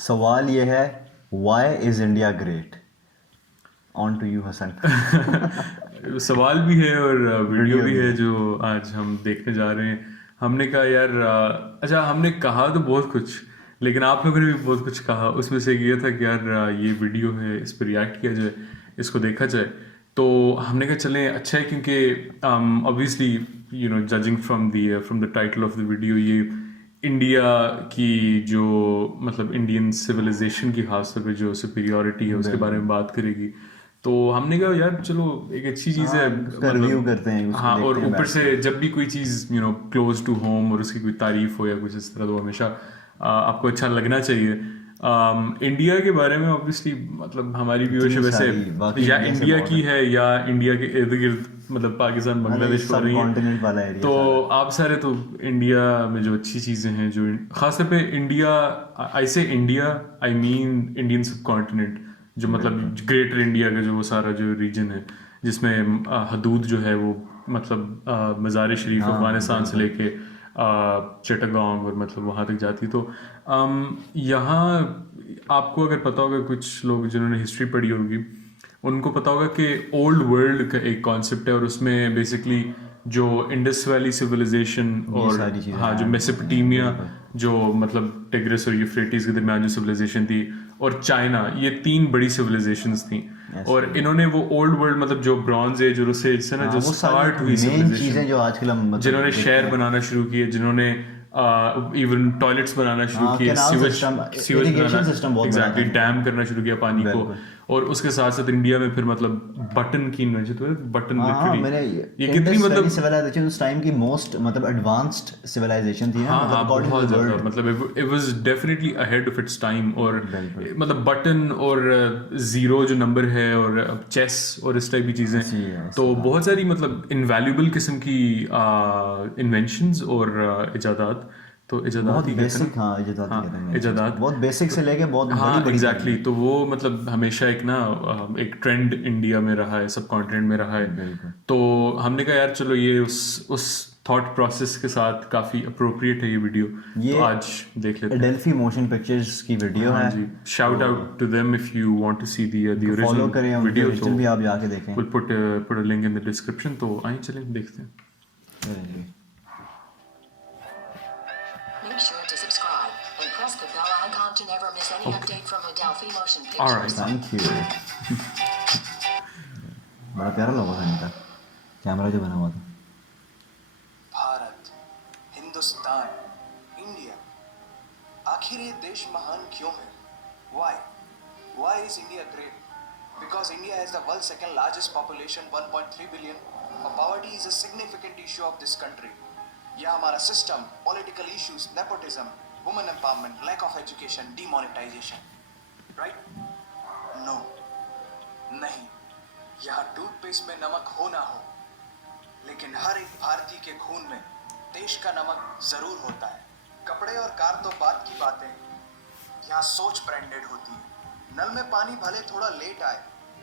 सवाल ये है, why is India great? On to you Hasan. सवाल भी है और वीडियो वीडियो भी भी है है। जो आज हम देखने जा रहे हैं। हमने कहा यार अच्छा, हमने कहा तो बहुत कुछ, लेकिन आप लोगों ने भी बहुत कुछ कहा। उसमें से एक ये था कि यार ये वीडियो है, इस पर रिएक्ट किया जाए, इसको देखा जाए। तो हमने कहा चलें, अच्छा है, क्योंकि obviously judging from the title of the video, ये इंडिया की जो मतलब इंडियन सिविलाइजेशन की खास तौर पे जो सुपीरियॉरिटी है उसके बारे में बात करेगी। तो हमने कहा यार चलो, एक अच्छी चीज़ है, उसका रिव्यू करते हैं, उसको हाँ। और देखते हैं ऊपर बैठ से के। जब भी कोई चीज़ क्लोज टू होम और उसकी कोई तारीफ हो या कुछ इस तरह, तो हमेशा आपको अच्छा लगना चाहिए। इंडिया के बारे में ऑब्वियसली मतलब हमारी इतनी व्यूअरशिप वैसे सारी बाकी या इंडिया से इंडिया बहुत की है। है या इंडिया के इर्द गिर्द मतलब पाकिस्तान हाँ, ये बांग्लादेश हो सब रही है। कॉन्टिनेंट वाला एरिया तो सारा। आप सारे तो इंडिया में जो अच्छी चीज़ें हैं, जो खासतौर पे इंडिया, आई से इंडिया, आई मीन इंडियन सब कॉन्टिनेंट, जो मतलब ग्रेटर इंडिया का जो वो सारा जो रीजन है, जिसमें हदूद जो है वो मतलब मज़ार शरीफ हाँ अफगानिस्तान से बिल्कुल। लेके चिटागोंग और मतलब वहाँ तक जाती। तो यहाँ आपको अगर पता होगा, कुछ लोग जिन्होंने हिस्ट्री पढ़ी होगी उनको पता होगा कि ओल्ड वर्ल्ड का एक कॉन्सेप्ट है, और उसमें बेसिकली जो इंडस वैली सिविलाइजेशन ये और सारी चीज़ें हाँ जो हैं। मेसोपोटामिया, बिल्कुल। जो मतलब टिग्रिस और यूफ्रेटिस के दरमियान जो सिविलाइजेशन थी, और चाइना, ये तीन बड़ी सिविलाइजेशंस थी। ऐसे और ही है। इन्होंने वो ओल्ड वर्ल्ड मतलब जो ब्रॉन्ज एज और उससे से ना हाँ, जो वो सारी स्टार्ट हुई मेन सिविलाइजेशन, चीज़ें जो आजकल हम मतलब जिन्होंने देखते शहर हैं। बनाना शुरू किए, जिन्होंने इवन टॉयलेट्स बनाना शुरू हाँ, किए, कैनाल सीवेज सिस्टम, सीवेज बनाना, इरिगेशन सिस्टम बहुत बड़ा था एग्जैक्टली, इनका। डैम करना शुरू किया पानी को। बिल्कुल। और उसके साथ साथ इंडिया में फिर मतलब बटन की इन्वेंशन, तो बटन हाँ हाँ, लिटरली मैंने ये कितनी इंडस वैली मतलब, सिविलाइजेशन उस टाइम की मोस्ट मतलब एडवांस्ड सिविलाइजेशन थी ना, हाँ मतलब हाँ, अकॉर्डिंग टू बहुत द ज़्यादा, वर्ल्ड। मतलब it was definitely ahead of its time. और बिल्कुल। मतलब बटन और ज़ीरो जो नंबर है और चेस और इस टाइप की चीज़ें, ऐसी है, तो ऐसी हाँ। बहुत सारी मतलब इनवैल्यूबल किस्म की इन्वेंशंस और इजादात, तो बहुत इजादात ही कहते हैं बेसिक, ना। हाँ इजादात ही कहते हैं हाँ, मेन चीज़ को, इजादात। बहुत बेसिक तो से लेके बहुत बड़ी हाँ बड़ी तक एग्जैक्टली गई। तो वो मतलब हमेशा एक ना एक ट्रेंड इंडिया में रहा है, सब कॉन्टिनेंट में रहा है। बिल्कुल। तो हमने कहा यार चलो, ये उस थॉट प्रोसेस के साथ काफ़ी अप्रोप्रिएट है ये वीडियो, तो ये आज देख लेते हैं। एडेल्फी मोशन पिक्चर्स की वीडियो हाँ है। जी, शाउट तो out to them if you want to see the इनको फॉलो ओरिजिनल करें, उनके वीडियो। तो ओरिजिनल भी आप जाके देखें। Will put a link in the description. तो आइए चलें देखते हैं। चलें जी। Make sure to subscribe and press the bell icon to never miss any Okay. update from Adelphi Motion Alright. Pictures. Thank you. बड़ा प्यारा लगा था इनका कैमरा जो बना हुआ था। भारत, हिंदुस्तान, इंडिया, आखिर ये देश महान क्यों है? Why? Why is India great? Because India has the world's second largest population, 1.3 billion. Poverty is a significant issue of this country. यह हमारा system, political issues, nepotism, women empowerment, lack of education, demonetization, right? No, नहीं। यहाँ toothpaste में नमक हो ना हो, लेकिन हर एक भारतीय के खून में देश का नमक जरूर होता है। कपड़े और कार तो बात की बातें, यहाँ सोच ब्रांडेड होती है। नल में पानी भले थोड़ा लेट आए,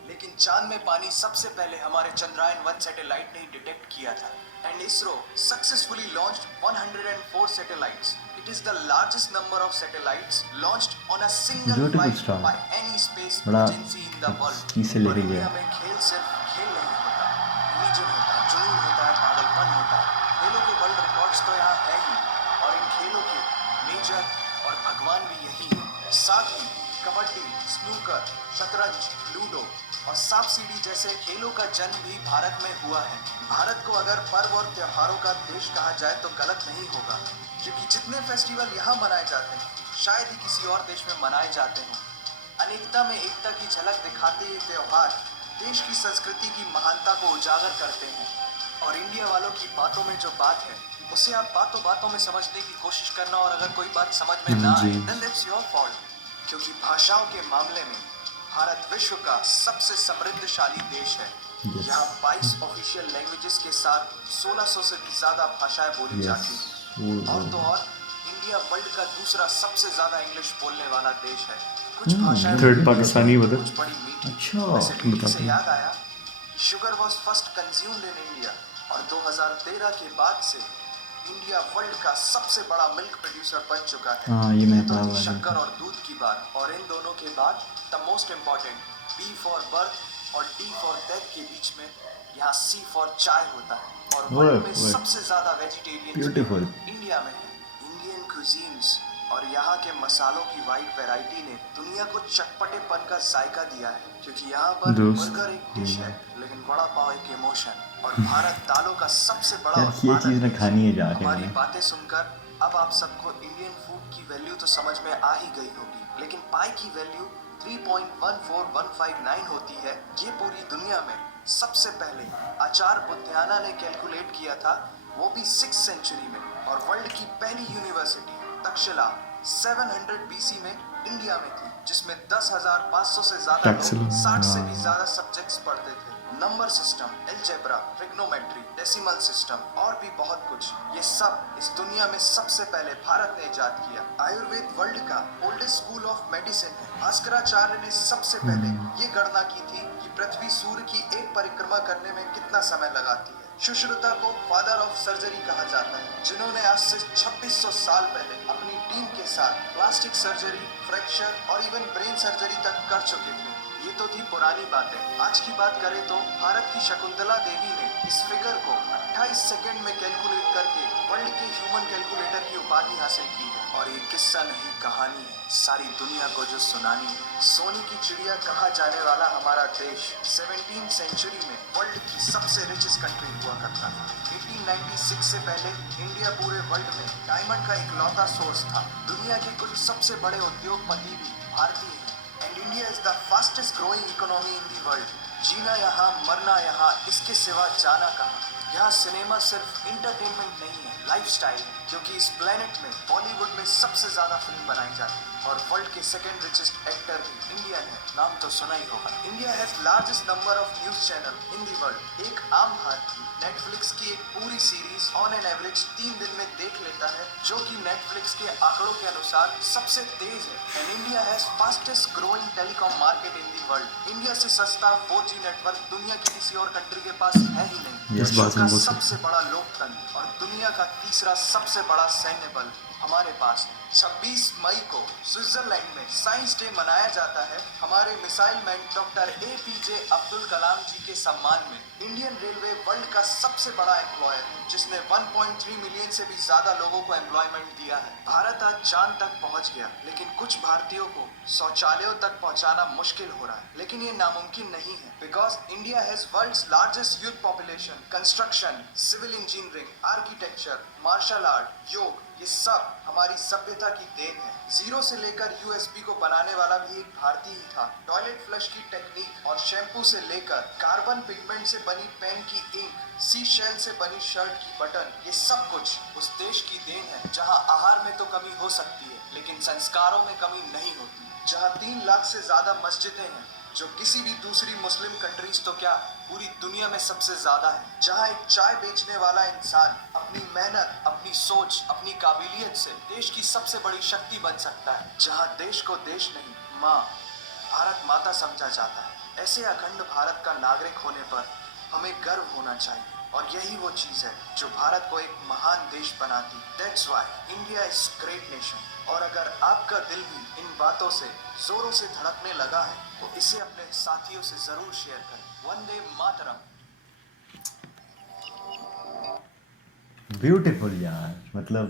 लेकिन चांद में पानी सबसे पहले हमारे चंद्रयान-1 सैटेलाइट ने ही डिटेक्ट किया था। And ISRO successfully launched 104 satellites. It is the largest number of satellites launched on a single Beautiful flight star. By any space बड़ा एजेंसी इन द वर्ल्ड। चीज़ से लेके और गया। इंडिया में खेल सिर्फ खेल नहीं होता, रिलीजन होता है, जुनून होता है, पागलपन होता है। खेलों के वर्ल्ड रिकॉर्ड्स तो यहाँ है ही, और इन खेलों के मेजर और भगवान भी यही है। साथ ही कबड्डी, स्नूकर, शतरंज, लूडो और सांप सीढ़ी जैसे खेलों का जन्म भी भारत में हुआ है। भारत को अगर पर्व और त्योहारों का देश कहा जाए तो गलत नहीं होगा, क्योंकि जितने फेस्टिवल यहाँ मनाए जाते हैं शायद ही किसी और देश में मनाए जाते हैं। अनेकता में एकता की झलक दिखाते ये त्योहार देश की संस्कृति की महानता को उजागर करते हैं। और इंडिया वालों की बातों में जो बात है उसे आप बातों बातों में समझने की कोशिश करना, और अगर कोई बात समझ में ना आए then that's your fault, क्योंकि भाषाओं के मामले में भारत विश्व का सबसे समृद्धशाली देश है। यहाँ 22 ऑफिशियल लैंग्वेजेस के साथ 1600 से भी ज्यादा भाषाएं बोली जाती हैं। और तो और इंडिया वर्ल्ड का दूसरा सबसे ज्यादा इंग्लिश बोलने वाला देश है। कुछ भाषाएं थर्ड पाकिस्तानी बता। कुछ बड़ी मीठी। अच्छा, वैसे मीठी बता से दो। याद आया, sugar was first consumed in India, और 2013 के बाद से इंडिया वर्ल्ड का सबसे बड़ा मिल्क प्रोड्यूसर बन चुका है। हाँ, ये मैंने तो पढ़ा थी हुआ है। शक्कर और दूध की बात, और इन दोनों के बाद the most important B for birth और डी फॉर डेथ के बीच में यहाँ सी फॉर चाय होता है। और वर्ल्ड में Word. सबसे ज्यादा वेजिटेरियन Beautiful. इंडिया में है। इंडियन कुजीन्स और यहाँ के मसालों की वाइड वैरायटी ने दुनिया को चटपटेपन का जायका दिया है, क्योंकि यहाँ पर दोस्त। बर्गर एक डिश है लेकिन बड़ा पाव एक इमोशन। और भारत दालों का सबसे बड़ा यार, ये चीज़ ना देश खानी है जाके हमारी मैंने। बातें सुनकर अब आप सबको इंडियन फूड की वैल्यू तो समझ में आ ही गई होगी, लेकिन पाई की वैल्यू 3.14159 होती है। ये पूरी दुनिया में सबसे पहले आचार्य बुद्धियाना ने कैलकुलेट किया था, वो भी 6th सेंचुरी में। और वर्ल्ड की पहली यूनिवर्सिटी तक्षशिला 700 बीसी में इंडिया में थी, जिसमें 10,500 से ज्यादा लोग तक्षशिला, 60 से भी ज्यादा सब्जेक्ट्स पढ़ते थे। Number system, algebra, trigonometry, decimal system और भी बहुत कुछ, ये सब इस दुनिया में सबसे पहले भारत ने इजाद किया। आयुर्वेद वर्ल्ड का ओल्डेस्ट स्कूल ऑफ मेडिसिन है। भास्कराचार्य ने सबसे पहले ये गणना की थी कि पृथ्वी सूर्य की एक परिक्रमा करने में कितना समय लगाती है। सुश्रुता को फादर ऑफ सर्जरी कहा जाता है, जिन्होंने आज से 2600 साल पहले अपनी टीम के साथ प्लास्टिक सर्जरी, फ्रैक्चर और इवन ब्रेन सर्जरी तक कर चुके थे। ये तो थी पुरानी बातें। आज की बात करें तो भारत की शकुंतला देवी ने इस फिगर को 28 सेकंड में कैलकुलेट करके वर्ल्ड के ह्यूमन कैलकुलेटर की उपाधि हासिल की है। और ये किस्सा नहीं, कहानी है, सारी दुनिया को जो सुनानी है। सोने की चिड़िया कहा जाने वाला हमारा देश 17th सेंचुरी में वर्ल्ड की सबसे रिचेस्ट कंट्री हुआ करता था। 1896 से पहले इंडिया पूरे वर्ल्ड में डायमंड का इकलौता सोर्स था। दुनिया के कुछ सबसे बड़े उद्योगपति भी भारतीय हैं। And India is the fastest growing economy in the world. जीना यहाँ, मरना यहाँ, इसके सिवा जाना कहाँ। यहाँ सिनेमा सिर्फ इंटरटेनमेंट नहीं है, लाइफस्टाइल है, क्योंकि इस प्लेनेट में बॉलीवुड में सबसे ज्यादा फिल्म बनाई जाती है। और वर्ल्ड के सेकंड रिचेस्ट एक्टर भी इंडियन है, नाम तो सुना ही होगा। India has largest number of news channel in the world. एक आम भारतीय नेटफ्लिक्स की एक पूरी सीरीज ऑन एन एवरेज 3 दिन में देख लेता है, जो कि नेटफ्लिक्स के आंकड़ों के अनुसार सबसे तेज है। And India has fastest growing telecom market in the world. India से सस्ता 4G नेटवर्क दुनिया की किसी और कंट्री के पास है ही नहीं। इस बात विश्व में का बहुत सबसे बड़ा लोकतंत्र और दुनिया का तीसरा सबसे बड़ा सैन्य बल हमारे पास है। 26 मई को स्विट्जरलैंड में साइंस डे मनाया जाता है हमारे missile man doctor APJ Abdul Kalam ji के सम्मान में। इंडियन रेलवे वर्ल्ड का सबसे बड़ा एम्प्लॉयर है, जिसने 1.3 मिलियन से भी ज्यादा लोगों को एम्प्लॉयमेंट दिया है। भारत आज चांद तक पहुंच गया, लेकिन कुछ भारतीयों को शौचालयों तक पहुंचाना मुश्किल हो रहा है। लेकिन ये नामुमकिन नहीं है, because India has world's largest youth population. Construction, civil engineering, architecture, martial art, yoga, ये सब हमारी सभ्यता की देन है। जीरो से लेकर USB को बनाने वाला भी एक भारतीय ही था। टॉयलेट फ्लश की टेक्निक और शैम्पू से लेकर कार्बन पिगमेंट से बनी पेन की इंक, सी शेल से बनी शर्ट की बटन, ये सब कुछ उस देश की देन है जहां आहार में तो कमी हो सकती है, लेकिन संस्कारों में कमी नहीं होती। जहां 3 लाख से ज्यादा मस्जिदें हैं, जो किसी भी दूसरी मुस्लिम कंट्रीज तो क्या पूरी दुनिया में सबसे ज्यादा है। जहां एक चाय बेचने वाला इंसान अपनी मेहनत, अपनी सोच, अपनी काबिलियत से देश की सबसे बड़ी शक्ति बन सकता है। जहां देश को देश नहीं, माँ, भारत माता समझा जाता है। ऐसे अखंड भारत का नागरिक होने पर हमें गर्व होना चाहिए, और यही वो चीज है जो भारत को एक महान देश बनाती। That's why India is great nation. और अगर आपका दिल भी इन बातों से जोरों से धड़कने लगा है, तो इसे अपने साथियों से जरूर शेयर करें। वंदे मातरम। ब्यूटीफुल यार, मतलब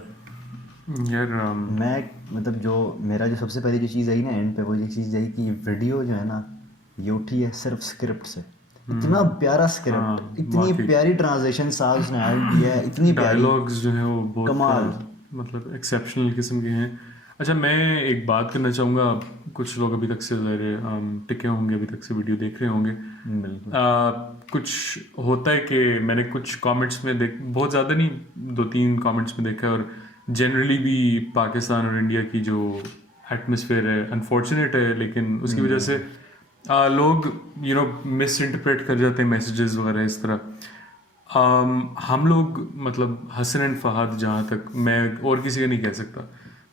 यार मैं मतलब जो मेरा जो सबसे पहली जो चीज़ आई ना एंड पे, वो ये चीज़ आई कि वीडियो जो है ना, ये उठी है सिर्फ स्क्रिप्ट से। इतना प्यारा स्क्रिप्ट, हाँ, इतनी वाकई। प्यारी ट्रांसलेशन साहब उसने ऐड किया है, इतनी प्यारी। डायलॉग्स जो हैं वो बहुत कमाल। मतलब एक्सेप्शनल किस्म के हैं। अच्छा, मैं एक बात करना चाहूँगा। कुछ लोग अभी तक से टिके होंगे, अभी तक से वीडियो देख रहे होंगे। बिल्कुल। कुछ होता है कि मैंने कुछ कमेंट्स में बहुत ज़्यादा नहीं, 2-3 कमेंट्स में देखा है, और जनरली भी पाकिस्तान और इंडिया की जो एटमॉस्फेयर है अनफॉर्चुनेट है, लेकिन उसकी वजह से लोग मिस इंटरप्रेट कर जाते हैं मैसेजेस वगैरह इस तरह। हम लोग मतलब हसन एंड फहद, जहाँ तक मैं और किसी का नहीं कह सकता,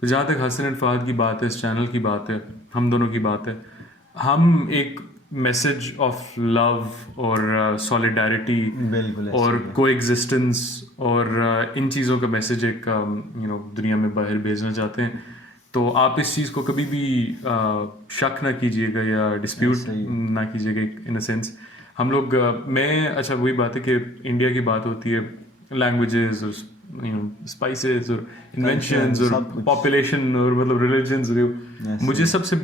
तो जहाँ तक हसन एंड फहद की बात है, इस चैनल की बात है, हम दोनों की बात है, हम एक मैसेज ऑफ लव और सॉलिडारिटी बिल्कुल ऐसे और ही है। कोएग्जिस्टेंस और इन चीज़ों का मैसेज एक दुनिया में बाहर भेजना चाहते हैं। तो आप इस चीज़ को कभी भी शक ना कीजिएगा या डिस्प्यूट ऐसा ही है। ना कीजिएगा इन अ सेंस। हम लोग मैं अच्छा वही बात है कि इंडिया की बात होती है लैंग्वेजेस और स्पाइसेस और इन्वेंशंस और सब कुछ। पॉपुलेशन और मतलब रिलीजन्स। ऐसे मुझे सबसे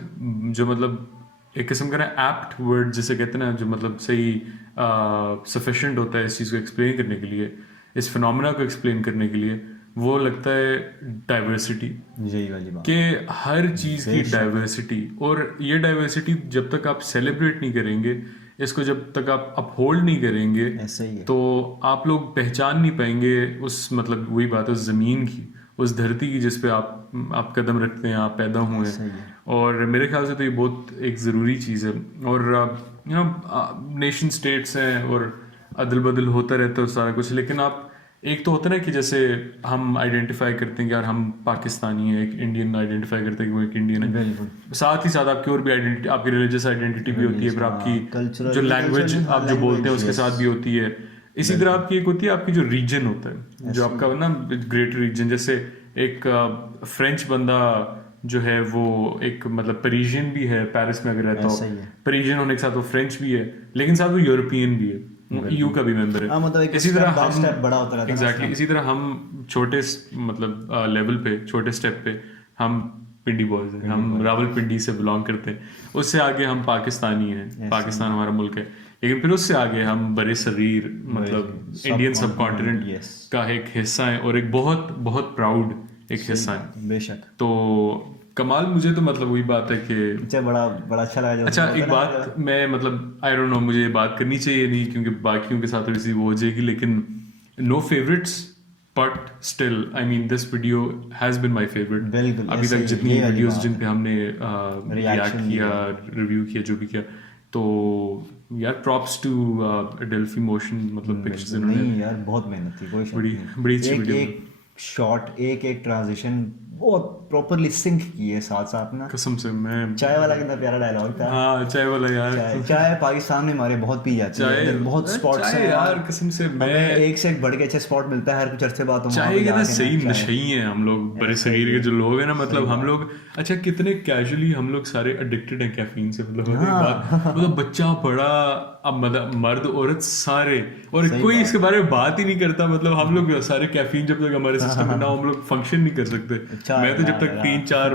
जो मतलब एक किस्म का ना एप्ट वर्ड जिसे कहते हैं ना, जो मतलब सही सफिशिएंट होता है इस चीज़ को एक्सप्लेन करने के लिए, इस फिनोमेना को एक्सप्लेन करने के लिए, वो लगता है डाइवर्सिटी। यही वाली बात। कि हर चीज़ की डाइवर्सिटी, और ये डाइवर्सिटी जब तक आप सेलिब्रेट नहीं करेंगे, इसको जब तक आप अपहोल्ड नहीं करेंगे, ऐसा ही है। तो आप लोग पहचान नहीं पाएंगे उस मतलब वही बात है उस ज़मीन की, उस धरती की जिस पे आप कदम रखते हैं, आप पैदा हुए ऐसा ही हैं। है। और मेरे ख्याल से तो ये बहुत एक ज़रूरी चीज़ है। और नेशन स्टेट्स हैं और अदल बदल होता रहता है सारा कुछ, लेकिन आप एक तो होता है ना कि जैसे हम आइडेंटिफाई करते हैं कि यार हम पाकिस्तानी हैं, एक इंडियन आइडेंटिफाई करते हैं कि वो एक इंडियन है। बिल्कुल। साथ ही साथ आपकी और भी आइडेंटिटी, आपकी रिलीजियस आइडेंटिटी भी होती है, फिर आपकी cultural- जो लैंग्वेज cultural, आप जो बोलते हैं उसके language, साथ भी होती है। इसी तरह आपकी एक होती है आपकी जो रीजन होता है, जो आपका ना ग्रेट रीजन। जैसे एक फ्रेंच बंदा जो है वो एक मतलब पेरिशियन भी है, पेरिस में अगर रहता ऐसा ही हो, है। पेरिशियन होने के साथ वो फ्रेंच भी है, लेकिन साथ वो यूरोपियन भी है, EU का भी मेंबर हाँ, है। मतलब एक इसी step तरह by हम step बड़ा होता रहता है ना एग्जैक्टली अपना। इसी तरह हम छोटे मतलब लेवल पे, छोटे स्टेप पे हम पिंडी बॉयज हैं, हम रावलपिंडी से बिलोंग करते हैं। उससे आगे हम पाकिस्तानी हैं, पाकिस्तान हमारा मुल्क है। लेकिन फिर उससे आगे हम बड़े शरीर मतलब इंडियन सब कॉन्टिनेंट yes। का एक हिस्सा है और एक बहुत बहुत प्राउड एक हिस्सा है। बेशक। तो कमाल, मुझे तो मतलब वही बात है कि अच्छा, बड़ा बड़ा अच्छा लगा जब अच्छा होता है एक ना, बात मैं मतलब आई डोंट नो, मुझे ये बात करनी चाहिए नहीं क्योंकि बाकियों के साथ थोड़ी सी वो हो जाएगी, लेकिन no favourites but still I mean this video has been my favourite बिल्कुल, अभी ऐसे तक ही, जितनी ये वाली वीडियोस बात जिन है। पे हमने रिएक्ट Reaction किया, दिया। रिव्यू किया, जो भी किया, तो यार प्रॉप्स टू डेल्फी मोशन, मतलब पिक्चर्स इन्होंने नहीं यार, बहुत मेहनत थी, कोई शक बड़ी नहीं। बड़ी अच्छी एक वीडियो एक शॉट, एक एक ट्रांजिशन बहुत प्रॉपरली सिंक किए साथ साथ ना। कसम से। मैं चाय वाला कितना प्यारा डायलॉग था। हाँ चाय वाला यार, चाय चाय पाकिस्तान में हमारे बहुत पी जाती है, चाय इधर बहुत स्पॉट्स चाय हैं यार, कसम से मैं हमें एक से एक बढ़ के अच्छा स्पॉट मिलता है हर कुछ अरसे बाद। चाय के ना सही नशई हैं हम लोग, बड़े शरीर के जो लोग हैं ना, मतलब हम लोग अच्छा कितने कैजुअली हम लोग सारे एडिक्टेड हैं कैफीन से, मतलब हर एक बात, मतलब बच्चा बड़ा, अब मतलब मर्द औरत सारे, और कोई इसके बारे में बात ही नहीं करता। मतलब हम लोग सारे कैफीन जब तक हमारे सिस्टम में ना हो, हम लोग फंक्शन नहीं कर सकते। मैं तो जब तक 3-4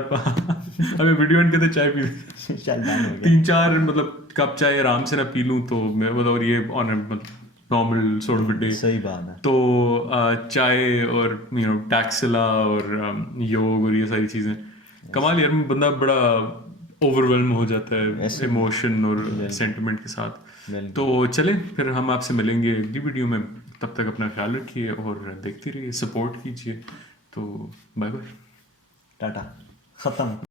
हमें वीडियो एंड कहते चाय पी चल डन हो गया। 3-4 मतलब कप चाय आराम से ना पी लूँ तो मैं मतलब ये ऑन मतलब नॉर्मल सोर्ट ऑफ डे। सही बात है। तो चाय और टैक्सिला और योग और ये सारी चीज़ें कमाल यार, बंदा बड़ा ओवरवेल्म हो जाता है इमोशन और सेंटिमेंट के साथ। तो चले फिर हम आपसे मिलेंगे अगली वीडियो में, तब तक अपना ख्याल रखिए और देखते रहिए, सपोर्ट कीजिए। तो बाय बाय, टाटा, खत्म।